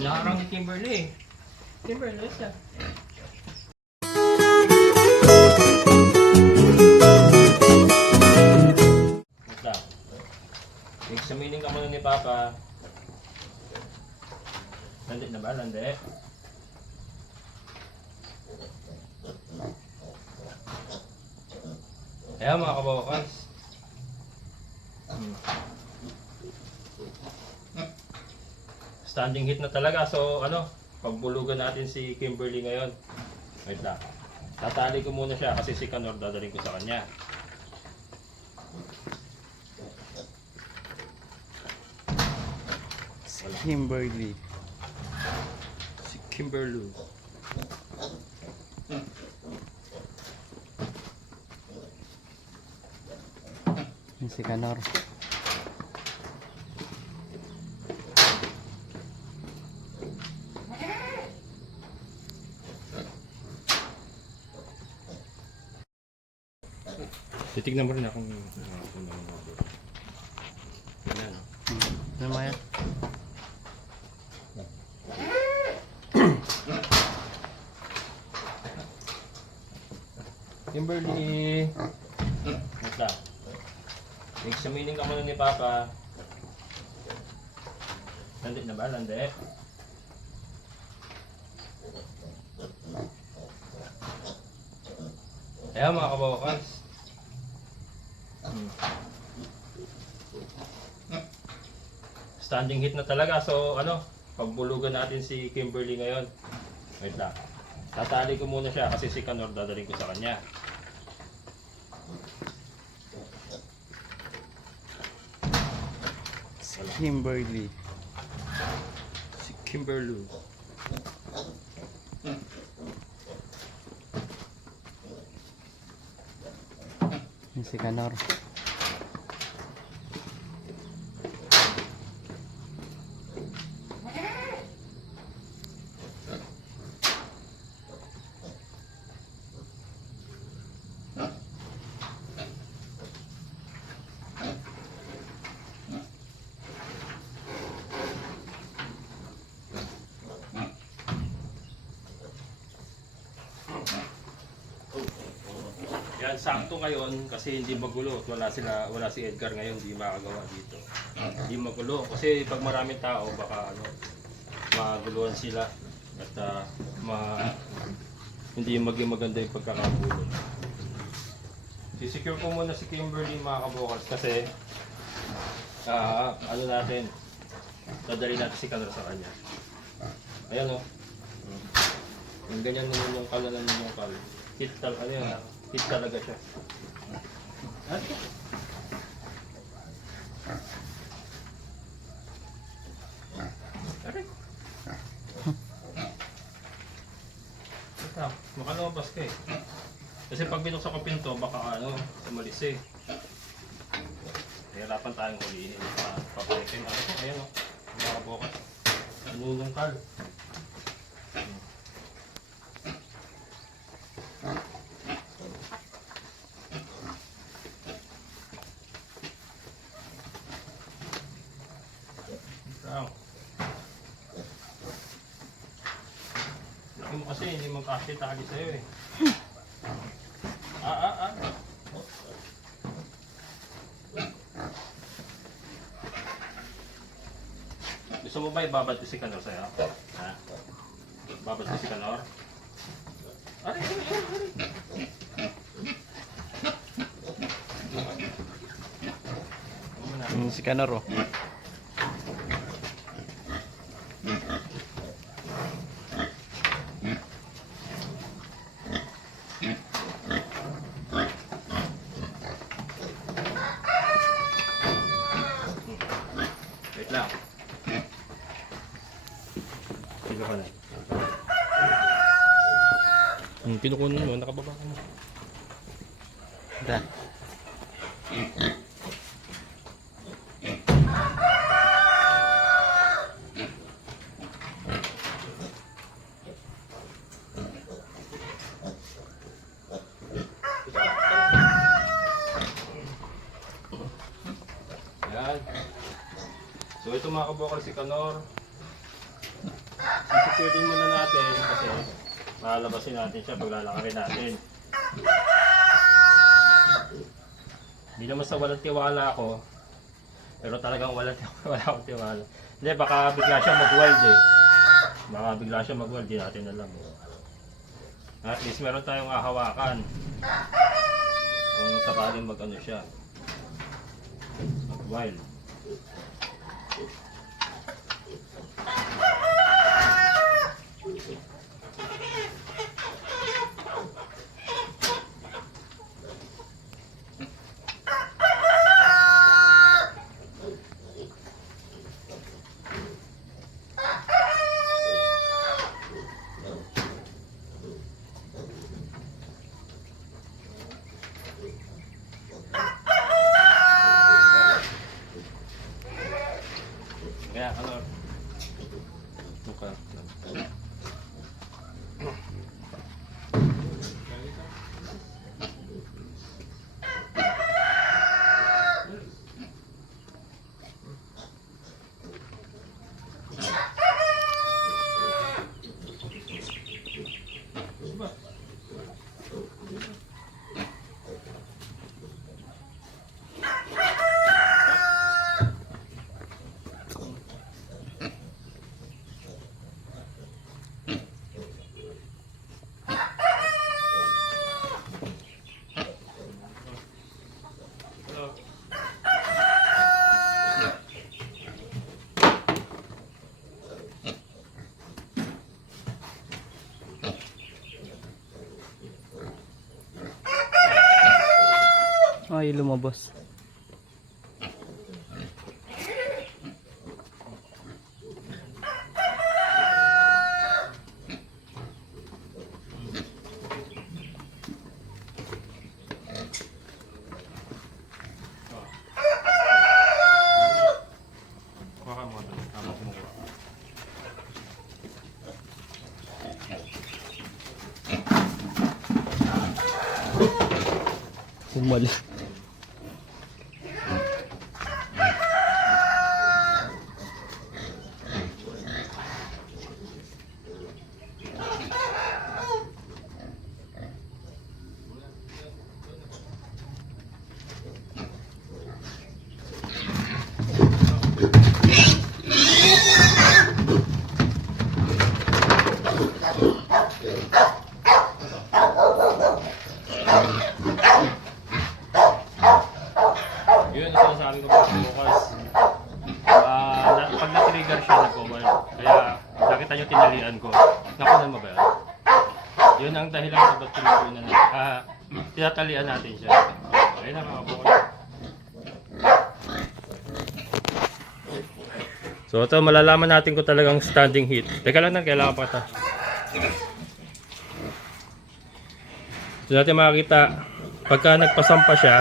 Nakarang ni Kimberly eh. Kimberly, siya. Basta. Examinin ka muna ni Papa. Landi na ba? Landi? Ayan mga kabawakans. Standing hit na talaga. So ano, pagbulugan natin si Kimberly ngayon. Wait lang. Tatali ko muna siya kasi si Kanor dadaling ko sa kanya. Kimberly. Si Kimberly. Si Kanor. Titignan mo rin uh, kung ano. Yan. Hmm. Ano mo yan? Kimberly. Wait lang. Examinin ka muna ni Papa. Landi na ba? Landi? Ayan mga kabawakans. Hmm. Standing hit na talaga. So ano, pagbulugan natin si Kimberly ngayon. Wait lang. Tatali ko muna siya kasi si Kanor dadaling ko sa kanya. Si Kimberly. Si Kimberly. Yung si Kanor. Sakto ngayon kasi hindi magulo at wala sila wala si Edgar ngayon hindi makagawa dito. Hindi magulo kasi pag maraming tao baka ano maguluhan sila at ah, ma hindi maging maganda yung pagkakabulo. Sisecure ko muna si Kimberly mga kabokals kasi ah, ano natin dadali natin si Kanor sa kanya. Ayan o. Yung ganyan naman yung kala ng yung kal. Hit tal ano yun, hit talaga siya. At Aray. Ito, baka lumabas ka eh. Kasi pag binuksan ko pinto, baka ano, umalis eh. Hirapan tayong hulihin. Papalitin. Ano po, ayan o. Mga kabukas. Kasi, tali sa'yo eh. Ah, ah, ah. Gusto mo ba ibabad ko si Kanor sa'yo? Ha? Babad ko si Kanor? Aray, aray, aray, aray. Si Kanor oh. Wait lang. Sino ka na? Hmm, kinukunan mo, nakababa ka mo. Da. Yan. So ito mga kabokal si Kanor. Sisipirtin muna natin kasi malalabasin natin siya pag lalakarin natin. Hindi naman sa walang tiwala ako, pero talagang walang tiwala, wala akong tiwala. Hindi, baka bigla siya mag-wild eh. Baka bigla siya mag-wild, di natin alam. Eh. At least meron tayong hahawakan. Kung sakaling mag-ano siya. Mag-wild. Kaya ano? Buka. Hello. Ay, lumabas. Baka mo ito. Tama ko mo. Bumalik. Yun ang sinasabi ko mga bukas. Ah, na, pag na-trigger siya nag-command. Kaya nakita niyo tinalian ko. Nakunan mo ba yan? Yun ang dahilan sa ba't pinupunan natin. Ah, tinatalian natin siya. Ayun na mga bukas. So ito, malalaman natin kung talagang standing heat. Teka lang na, kailangan pa ito. Ito natin makakita, pagka nagpasampa siya,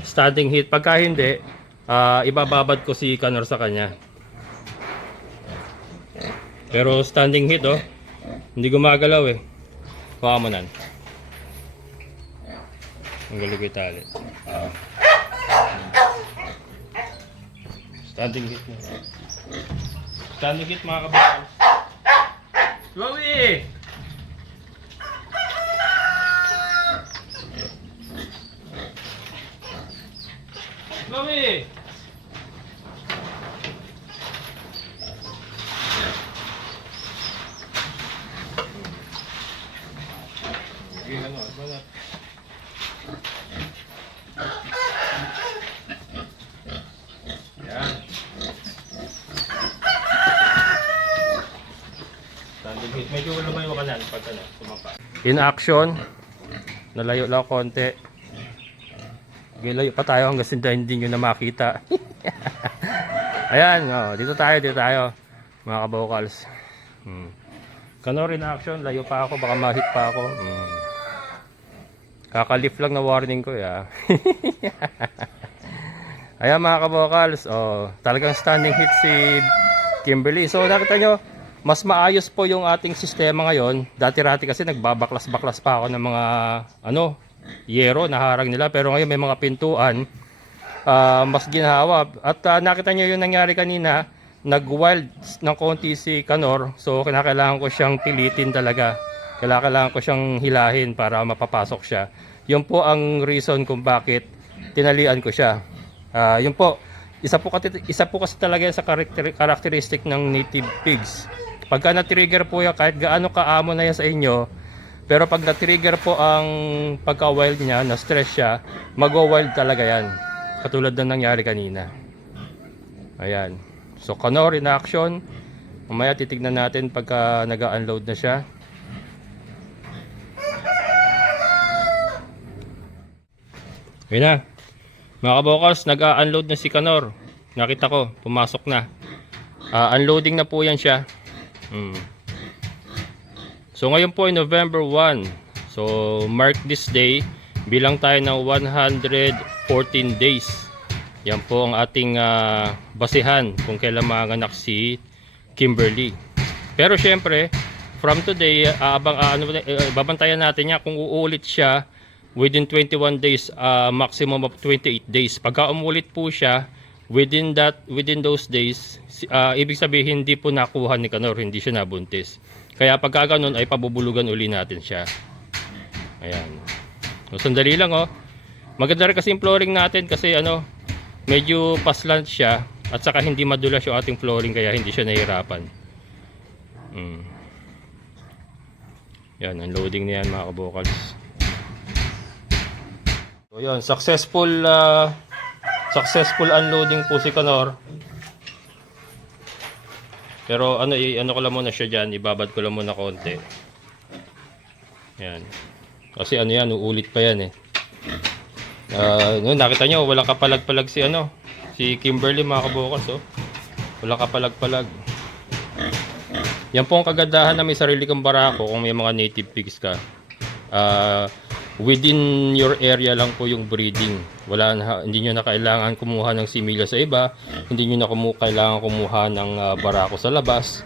standing heat. Pagka hindi, ah, ibababad ko si Kanor sa kanya. Pero standing heat, oh. Hindi gumagalaw eh. Kuha mo nan. Ang galing ko itali. Standing heat na. Standing heat mga kabakal. Chloe! Chloe! Sige, ano, ano na. Yan. Standing heat. Medyo lumayo ka na pag ano, sumapa. In action. Nalayo lang konti. Okay, layo pa tayo hanggang sa hindi nyo na makita. Ayan, oh, dito tayo, dito tayo. Mga kabokals. Hmm. Kano rin action, layo pa ako, baka ma-hit pa ako. Hmm. Kakalift lang na warning ko, ya. Ayan mga kabokals, oh, talagang standing hit si Kimberly. So nakita nyo, mas maayos po yung ating sistema ngayon. Dati-rati kasi nagbabaklas-baklas pa ako ng mga ano, yero na harang nila. Pero ngayon may mga pintuan, ah, mas ginhawa. At ah, nakita nyo yung nangyari kanina, nag-wild ng konti si Kanor. So, kinakailangan ko siyang pilitin talaga. Kailangan ko siyang hilahin para mapapasok siya. Yun po ang reason kung bakit tinalian ko siya. Ah, yun po, isa po, kasi, isa po kasi talaga sa character, characteristic ng native pigs. Pagka na-trigger po yan, kahit gaano kaamo na yan sa inyo, pero pag na-trigger po ang pagka-wild niya, na-stress siya, mag-wild talaga yan. Katulad ng nangyari kanina. Ayan. So, Kanor in action. Mamaya titignan natin pagka nag-unload na siya. Ayun na. Mga kabokals, nag-unload na si Kanor. Nakita ko, pumasok na. Ah, unloading na po yan siya. Hmm. So ngayon po ay November 1. So mark this day bilang tayo ng 114 days. Yan po ang ating ah, basihan kung kailan manganak si Kimberly. Pero syempre, from today, aabang ah, ano, eh, babantayan natin niya kung uulit siya within 21 days, ah, maximum of 28 days. Pagka umulit po siya, within that within those days, ah, ibig sabihin hindi po nakuha ni Kanor, hindi siya nabuntis. Kaya pagka ganun ay pabubulugan uli natin siya. Ayan. So, sandali lang oh. Maganda rin kasi yung flooring natin kasi ano, medyo paslant siya at saka hindi madulas yung ating flooring kaya hindi siya nahirapan. Mm. Yan, unloading na yan mga kabokals. So yun, successful ah, successful unloading po si Kanor. Pero ano, ano ko lang muna siya dyan, ibabad ko lang muna konti. Yan. Kasi ano yan, uulit pa yan eh. Ah, no, nakita nyo, walang kapalag-palag si ano, si Kimberly mga kabukas oh. Walang kapalag-palag. Yan po ang kagandahan na may sarili kang barako kung may mga native pigs ka. Ah, within your area lang po yung breeding. Wala na, hindi nyo na kailangan kumuha ng similya sa iba, hindi nyo na kumu kailangan kumuha ng ah, barako sa labas.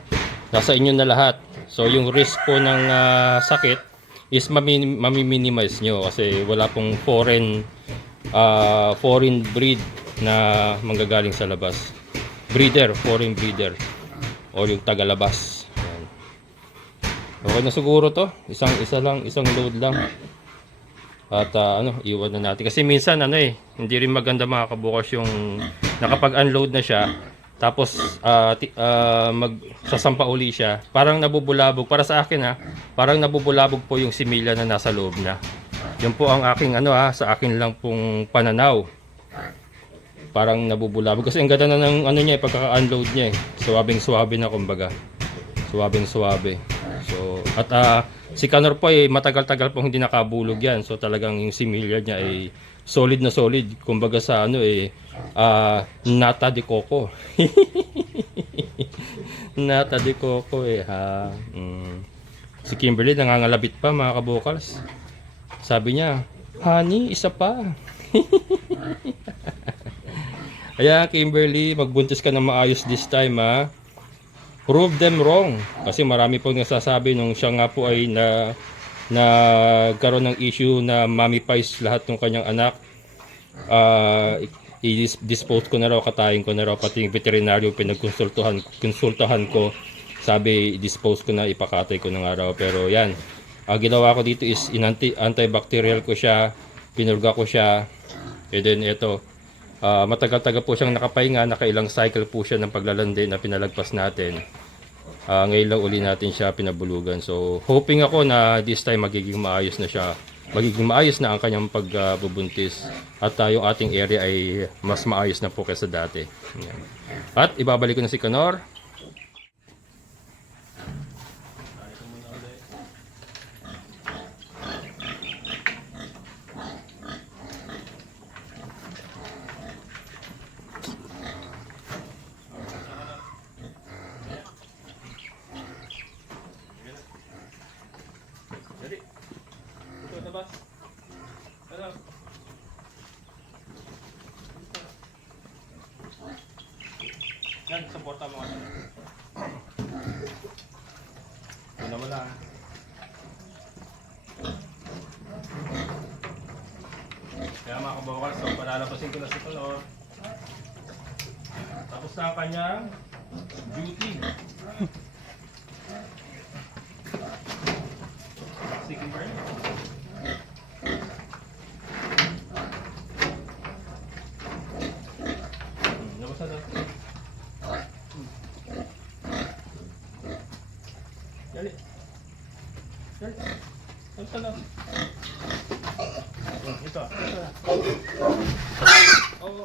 Nasa inyo na lahat. So yung risk po ng ah, sakit is mami- mami-minimize nyo kasi wala pong foreign ah, foreign breed na manggagaling sa labas. Breeder, foreign breeder o yung tagalabas. Yan. Okay na siguro to. Isang isa lang, isang load lang. At ah, ano, iwan na natin. Kasi minsan ano eh, hindi rin maganda mga kabukas yung nakapag-unload na siya. Tapos ti- ah, magsasampa uli siya. Parang nabubulabog. Para sa akin ha, parang nabubulabog po yung similya na nasa loob na. Yun po ang aking ano ha, sa akin lang pong pananaw. Parang nabubulabog. Kasi ang ganda na ng ano niya, eh, pagkaka-unload niya eh. Suwabing suwabe na kumbaga. Suwabing suwabe. So, at ah, si Kanor po ay matagal-tagal pong hindi nakabulog yan. So talagang yung similya niya ay solid na solid. Kumbaga sa ano eh, ah, nata de coco. nata de coco eh ha. Mm. Si Kimberly nangangalabit pa mga kabukals. Sabi niya, honey, isa pa. Kaya Kimberly, magbuntis ka na maayos this time ha. Prove them wrong. Kasi marami pong nasasabi nung siya nga po ay na nagkaroon ng issue na mommy lahat ng kanyang anak. Ah, i-dispose ko na raw, katayin ko na raw, pati yung veterinaryo pinagkonsultuhan konsultahan ko. Sabi, i-dispose ko na, ipakatay ko na nga raw. Pero yan, ang ginawa ko dito is inanti, antibacterial ko siya, pinurga ko siya, and then ito, Ah, matagal-tagal po siyang nakapahinga, nakailang cycle po siya ng paglalandi na pinalagpas natin. Ah, ngayon lang uli natin siya pinabulugan. So, hoping ako na this time magiging maayos na siya. Magiging maayos na ang kanyang pagbubuntis. At ah, yung ating area ay mas maayos na po kaysa dati. Yan. At ibabalik ko na si Kanor. Dali. Ito, labas. Ano? Yan, supporta mo kasi. Mo lang. Kaya mga kabawal, so palalapasin ko na si Color. Tapos na ang kanyang Beauty. Sticky burn. Hmm, Labas na daw. Dali. Dali. Labas na daw. Hmm, Ito, ito na. Oo.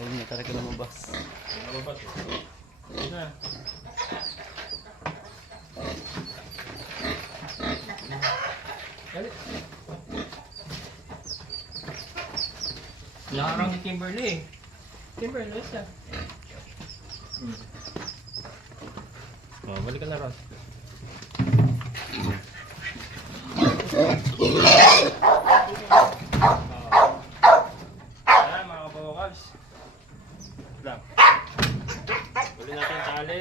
Ayaw niya talaga lumabas. Lumabas. Na. Dali. Nakarang ni Kimberly. Kimberly, go. Hmm. Oh, balik ka na ron. Ayan mga kabawakals. Lang. Uli natin yung tali.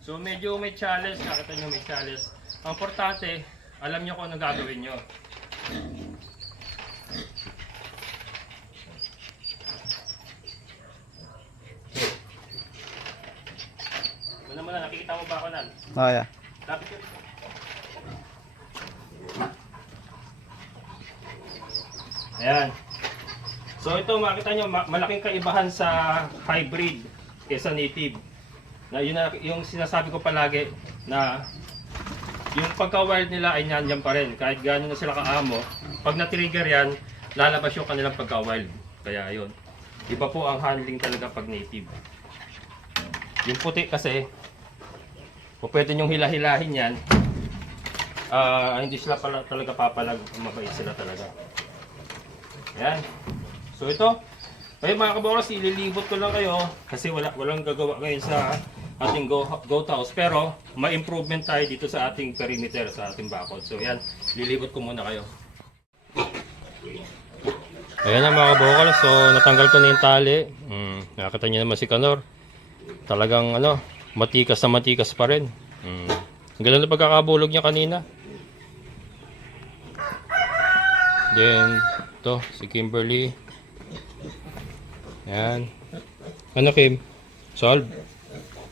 So medyo may challenge, nakita nyo may challenge. Ang importante, alam nyo kung anong gagawin nyo. Muna muna, nakikita mo ba ako nan? Oh, yeah. Lapit yun. Ayan. So ito makita nyo, ma- malaking kaibahan sa hybrid kesa native. Na yun na, yung sinasabi ko palagi na yung pagka-wild nila ay nandyan pa rin. Kahit gano'n na sila kaamo, pag na-trigger yan, lalabas yung kanilang pagka-wild. Kaya yun. Iba po ang handling talaga pag native. Yung puti kasi, kung pwede nyong hilahilahin yan, ah hindi sila pala, talaga papalag. Mabait sila talaga. Yan. So ito, ay mga kaboros, ililibot ko lang kayo kasi wala walang gagawa ngayon sa ating go, goat house. Pero may improvement tayo dito sa ating perimeter, sa ating bakod. So yan, lilibot ko muna kayo. Ayan na mga kabokal, so natanggal ko na yung tali. Mm, nakita niyo naman si Kanor. Talagang ano, matikas na matikas pa rin. Mm. Ang ganda na pagkakabulog niya kanina. Then, to si Kimberly. Yan. Ano Kim? Solve?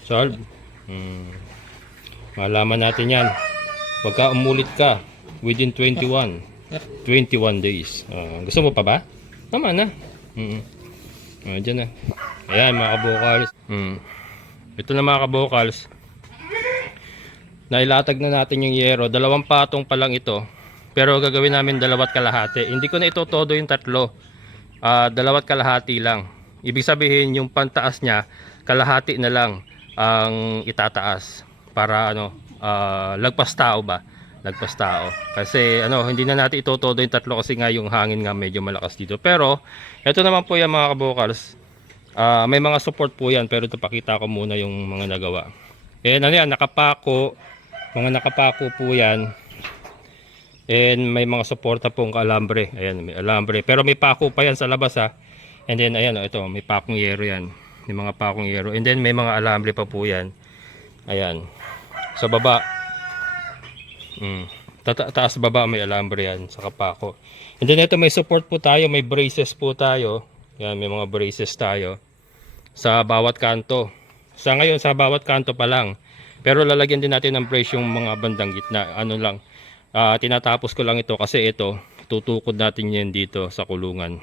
Solve? Hmm. Malaman natin yan. Huwag ka umulit ka within 21. 21 days. Ah, gusto mo pa ba? Tama na. Mm Ah, dyan na. Ayan mga kabukals. Mm. Ito na mga kabukals. Nailatag na natin yung yero. Dalawang patong pa lang ito. Pero gagawin namin dalawat kalahati. Hindi ko na ito todo yung tatlo. Ah, dalawat kalahati lang. Ibig sabihin yung pantaas niya, kalahati na lang ang itataas para ano, ah, lagpas tao ba? Lagpas tao. Kasi ano, hindi na natin ito todo yung tatlo kasi nga yung hangin nga medyo malakas dito. Pero ito naman po yung mga kabokals. Ah, may mga support po yan pero ito pakita ko muna yung mga nagawa. Eh ano yan, nakapako. Mga nakapako po yan. And may mga suporta pong alambre. Ayan, may alambre. Pero may pako pa yan sa labas ha. And then ayan, oh, ito, may pakong yero yan. May mga pakong yero. And then may mga alambre pa po yan. Ayan. Sa baba. Mm. Tata taas baba may alambre yan sa kapako. And then ito may support po tayo, may braces po tayo. Yan, may mga braces tayo sa bawat kanto. Sa ngayon, sa bawat kanto pa lang. Pero lalagyan din natin ng brace yung mga bandang gitna. Ano lang, Ah, tinatapos ko lang ito kasi ito, tutukod natin yan dito sa kulungan.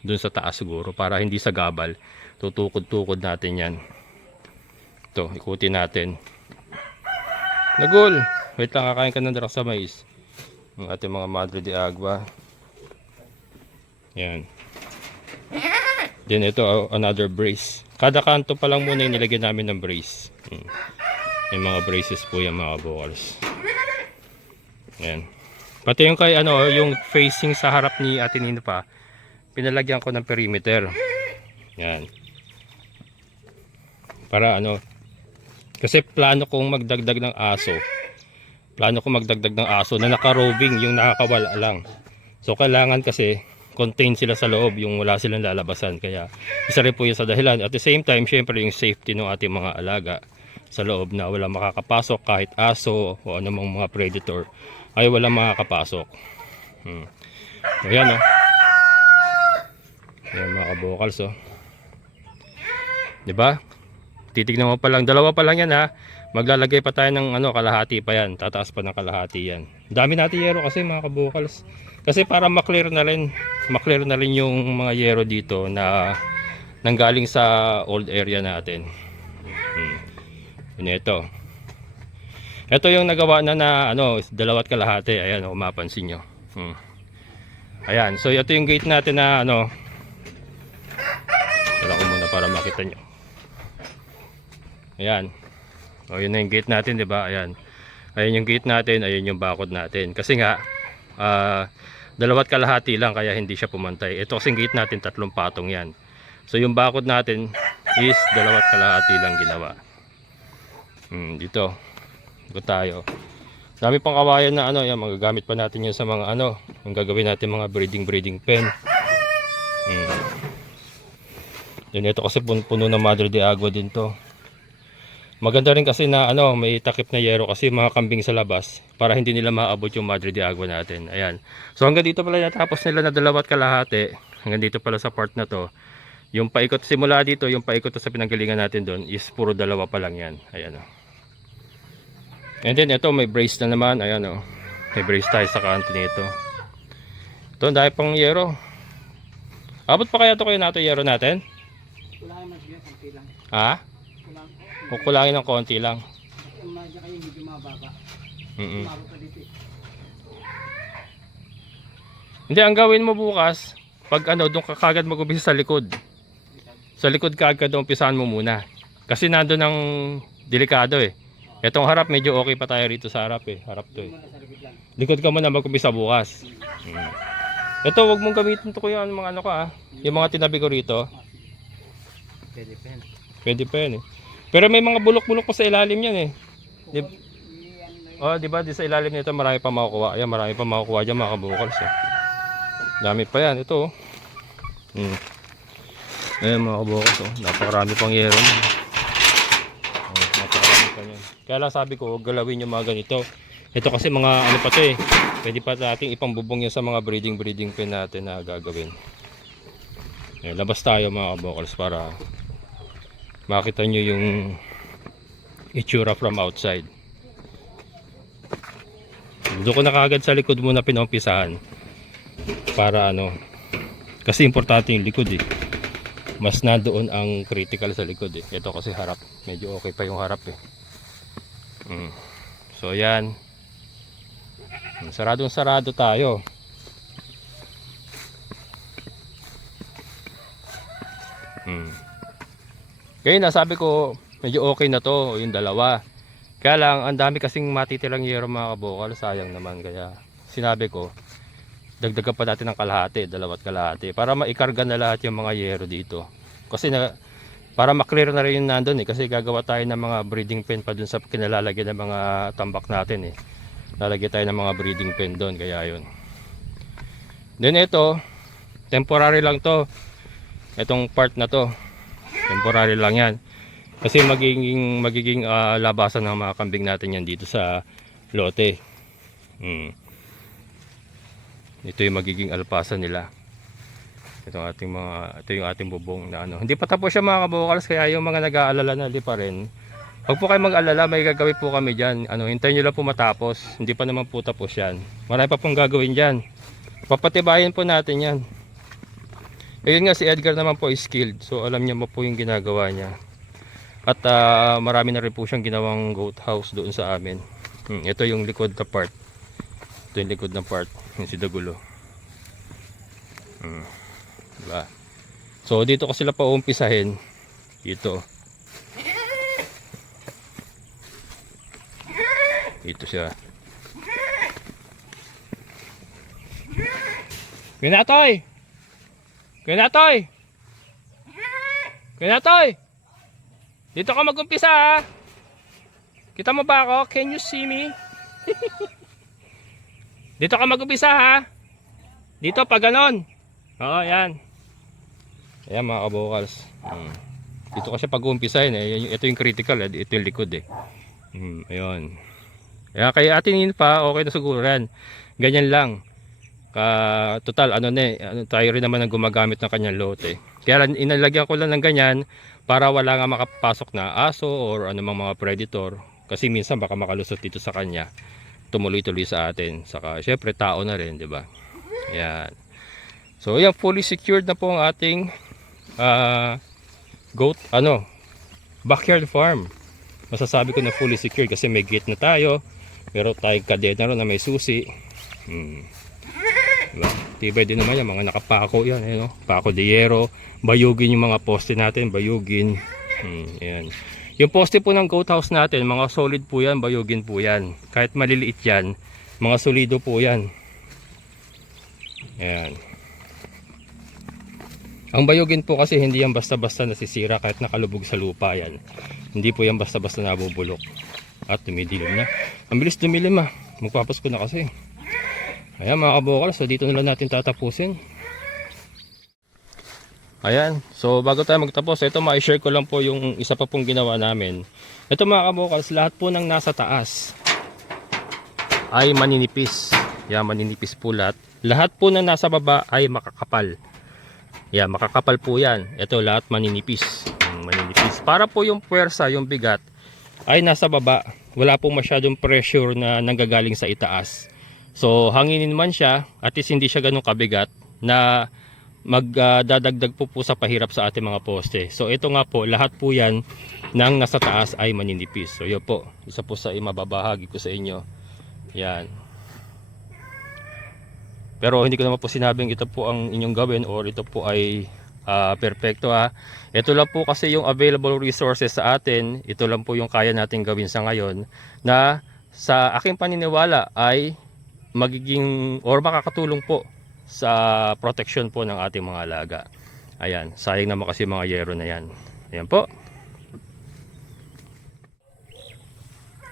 Doon sa taas siguro para hindi sa gabal. Tutukod-tukod natin yan. Ito, ikutin natin. Nagul! Wait lang, kakain ka ng darak sa mais. Ang ating mga Madre de Agua. Yan. Then ito, oh, another brace. Kada kanto pa lang muna nilagyan namin ng brace. Hmm. May mga braces po yung mga vocals. Ayan. Pati yung kay ano, yung facing sa harap ni Ate Nino pa, pinalagyan ko ng perimeter. Yan. Para ano, kasi plano kong magdagdag ng aso. Plano kong magdagdag ng aso na naka-roving, yung nakakawala lang. So kailangan kasi contain sila sa loob, yung wala silang lalabasan. Kaya isa rin po yun sa dahilan. At the same time, syempre yung safety ng ating mga alaga. sa loob na wala makakapasok kahit aso o anumang mga predator ay wala makakapasok. Hmm. Ayan oh. Ayan mga kabokals oh. 'Di ba? Titignan mo pa lang, dalawa pa lang yan ha. Maglalagay pa tayo ng ano, kalahati pa yan. Tataas pa ng kalahati yan. Dami natin yero kasi mga kabukals. Kasi para maklear na rin, maklear na rin yung mga yero dito na nanggaling sa old area natin. Hmm. Yun ito. Ito yung nagawa na na ano, dalawat kalahati. Ayan, kung mapansin nyo. Hmm. Ayan, so ito yung gate natin na ano. Wala ko muna para makita nyo. Ayan. O yun na yung gate natin, 'di ba? Ayan. Ayan yung gate natin, ayun yung bakod natin. Kasi nga ah dalawat kalahati lang kaya hindi siya pumantay. Ito kasing gate natin, tatlong patong 'yan. So yung bakod natin is dalawat kalahati lang ginawa. Hmm, dito. Dito tayo. Dami pang kawayan na ano, yan, magagamit pa natin yun sa mga ano, yung gagawin natin mga breeding breeding pen. Hmm. Yan ito kasi pun- puno ng Madre de Agua din to. Maganda rin kasi na ano, may takip na yero kasi mga kambing sa labas para hindi nila maabot yung Madre de Agua natin. Ayan. So hanggang dito pala natapos nila na dalawat kalahati. Hanggang dito pala sa part na to. Yung paikot simula dito, yung paikot sa pinanggalingan natin doon is puro dalawa pa lang yan. Ayan o. And then ito may brace na naman. Ayan o. May brace tayo sa kanto nito. Ito dahil pang yero. Abot pa kaya to kayo nato yero natin? Wala konti lang. Ha? Kukulangin ng konti lang. Ang madya kayo medyo mababa. Mm pa dito eh. Hindi, ang gawin mo bukas, pag ano, doon ka kagad mag-umpisa sa likod. Sa likod ka agad umpisahan mo muna. Kasi nandun ang delikado eh. Etong harap, medyo okay pa tayo rito sa harap eh. Harap to eh. Likod ka muna mag-umpisa bukas. Mm. Ito, wag mong gamitin to kuya, yung mga ano ka ah. Yung mga tinabi ko rito. Pwede pa yan. Pwede pa yan eh. Pero may mga bulok-bulok pa sa ilalim yan eh. Di, oh, di ba? Di sa ilalim nito marami pa makukuha. Ayan, marami pa makukuha dyan mga kabukals eh. Dami pa yan. Ito oh. Hmm. Ayan mga kabukals oh. Napakarami pang yero. Oh, napakarami pa yan. Kaya lang sabi ko, galawin yung mga ganito. Ito kasi mga ano pa to eh. Pwede pa natin ipambubong yan sa mga breeding breeding pen natin na gagawin. Ayan, labas tayo mga kabukals para makita nyo yung itsura from outside. Doon ko na kagad sa likod muna pinumpisahan para ano kasi importante yung likod eh. Mas nandoon ang critical sa likod eh. Ito kasi harap. Medyo okay pa yung harap eh. Mm. so yan. Saradong sarado tayo. Mm. Kaya nasabi ko medyo okay na to yung dalawa. Kaya lang ang dami kasing matitirang yero mga kabokal. Sayang naman kaya sinabi ko dagdagan pa natin ng kalahati dalawat kalahati para maikarga na lahat yung mga yero dito. Kasi na para maklear na rin yung nandun eh. Kasi gagawa tayo ng mga breeding pen pa dun sa kinalalagyan ng mga tambak natin eh. Lalagyan tayo ng mga breeding pen doon kaya yun. Then ito temporary lang to. Itong part na to temporary lang yan kasi magiging magiging ah, labasan ng mga kambing natin yan dito sa lote. Mm. Ito yung magiging alpasan nila. Ito ating mga ito yung ating bubong na ano. Hindi pa tapos siya mga kabukals kaya yung mga nag-aalala na di pa rin. Huwag po kayo mag-alala, may gagawin po kami diyan. Ano, hintayin niyo lang po matapos. Hindi pa naman po tapos 'yan. Marami pa pong gagawin diyan. Papatibayin po natin 'yan. Ayun nga si Edgar naman po is skilled. So alam niya po yung ginagawa niya. At ah, marami na rin po siyang ginawang goat house doon sa amin. Hmm, ito yung likod na part. Ito yung likod na part. Yung si Dagulo. Hmm. Diba? So dito ko sila pa uumpisahin. Dito. Dito siya. Kinatoy! Kinatoy! Kinatoy! Dito ka mag-umpisa ha. Kita mo ba ako? Can you see me? Dito ka mag-umpisa ha. Dito pa ganon. Oo, yan. Ayan mga kabukals. Hmm. Dito kasi pag uumpisahin eh. Ito yung critical eh. Ito yung likod eh. Hmm, ayun. Kaya kay atin pa, okay na siguro yan. Ganyan lang. Ka, total, ano na eh, ano, tayo rin naman ang gumagamit ng kanyang lote. Kaya inalagyan ko lang ng ganyan para wala nga makapasok na aso or anumang mga predator. Kasi minsan baka makalusot dito sa kanya. Tumuloy-tuloy sa atin. Saka syempre tao na rin, di ba? Yan. So yan, fully secured na po ang ating ah, goat, ano, backyard farm. Masasabi ko na fully secured kasi may gate na tayo. Meron tayong kadena na may susi. Hmm. Diba? Tibay din naman yan, mga nakapako yan, eh, no? Pako de hierro, bayugin yung mga poste natin, bayugin. Hmm, yan. Yung poste po ng goat house natin, mga solid po yan, bayugin po yan. Kahit maliliit yan, mga solido po yan. Yan. Ang bayugin po kasi hindi yan basta-basta nasisira kahit nakalubog sa lupa yan. Hindi po yan basta-basta nabubulok. At dumidilim na. Ang bilis dumilim ah. Magpapasko na kasi. Ayan mga kabukal, so dito na lang natin tatapusin. Ayan, so bago tayo magtapos, ito ma-share ko lang po yung isa pa pong ginawa namin. Ito mga kabukal, lahat po ng nasa taas ay maninipis. Yan, maninipis po lahat. Lahat po na nasa baba ay makakapal. Yan, makakapal po yan. Ito lahat maninipis. Maninipis. Para po yung puwersa, yung bigat, ay nasa baba. Wala po masyadong pressure na nanggagaling sa itaas. So hanginin man siya, at least hindi siya ganun kabigat na magdadagdag po po sa pahirap sa ating mga poste. So ito nga po, lahat po yan ng nasa taas ay maninipis. So yun po, isa po sa imababahagi ko sa inyo. Yan. Pero hindi ko naman po sinabing ito po ang inyong gawin or ito po ay ah, perfecto ha. Ito lang po kasi yung available resources sa atin. Ito lang po yung kaya natin gawin sa ngayon na sa aking paniniwala ay magiging or makakatulong po sa protection po ng ating mga alaga. Ayan, sayang naman kasi mga yero na yan. Ayan po.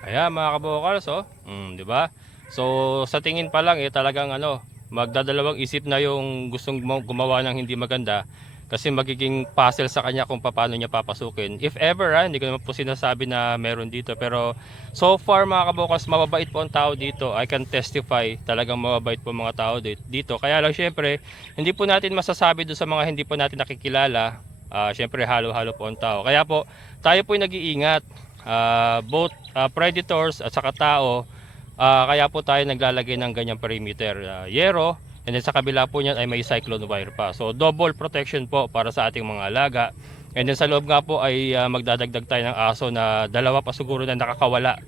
Ayan mga kabukals, oh. Mm, 'di ba? So sa tingin pa lang eh talagang ano, magdadalawang isip na yung gustong gumaw- gumawa ng hindi maganda kasi magiging puzzle sa kanya kung paano niya papasukin. If ever, ah, hindi ko naman po sinasabi na meron dito pero so far mga kabukas, mababait po ang tao dito. I can testify, talagang mababait po mga tao di- dito. Kaya lang syempre, hindi po natin masasabi doon sa mga hindi po natin nakikilala. Ah, syempre halo-halo po ang tao. Kaya po, tayo po nag-iingat. Ah, both ah, predators at saka tao Ah, kaya po tayo naglalagay ng ganyang perimeter uh, yero and then sa kabila po niyan ay may cyclone wire pa. So double protection po para sa ating mga alaga. And then sa loob nga po ay ah, magdadagdag tayo ng aso na dalawa pa siguro na nakakawala.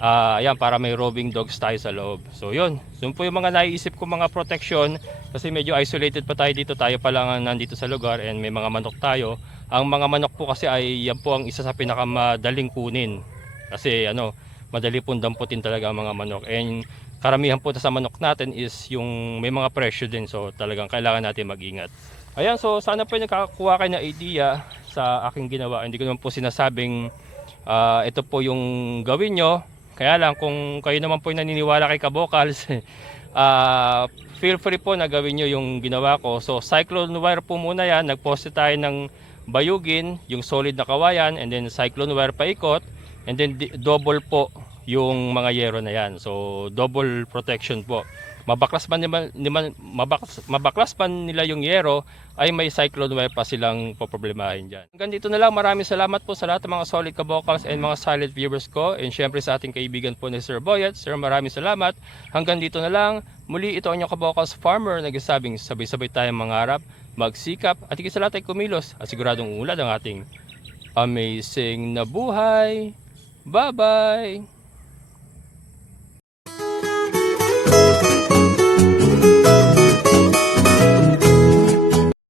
Ah, ayan para may roving dogs tayo sa loob. So yun, yun po yung mga naiisip ko mga protection kasi medyo isolated pa tayo dito. Tayo pa lang ang nandito sa lugar and may mga manok tayo. Ang mga manok po kasi ay yan po ang isa sa pinakamadaling kunin. Kasi ano, madali pong damputin talaga ang mga manok. And karamihan po sa manok natin is yung may mga pressure din. So talagang kailangan natin mag-ingat. Ayan, so sana po nakakakuha kayo ng idea sa aking ginawa. Hindi ko naman po sinasabing ah, ito po yung gawin nyo. Kaya lang kung kayo naman po yung naniniwala kay Kabokals, ah, feel free po na gawin nyo yung ginawa ko. So cyclone wire po muna yan. Nagposte tayo ng bayugin, yung solid na kawayan, and then cyclone wire paikot. And then double po yung mga yero na yan. So double protection po. Mabaklas man nila, nila- mabaklas, mabaklas man nila yung yero ay may cyclone wire pa silang poproblemahin dyan. Hanggang dito na lang. Maraming salamat po sa lahat ng mga solid kabokals and mga silent viewers ko. And syempre sa ating kaibigan po ni Sir Boyet. Sir maraming salamat. Hanggang dito na lang. Muli ito ang inyong kabokals farmer nagsasabing sabay-sabay tayong mangarap, magsikap at higit sa lahat ay kumilos at siguradong ulad ang ating amazing na buhay. Bye-bye!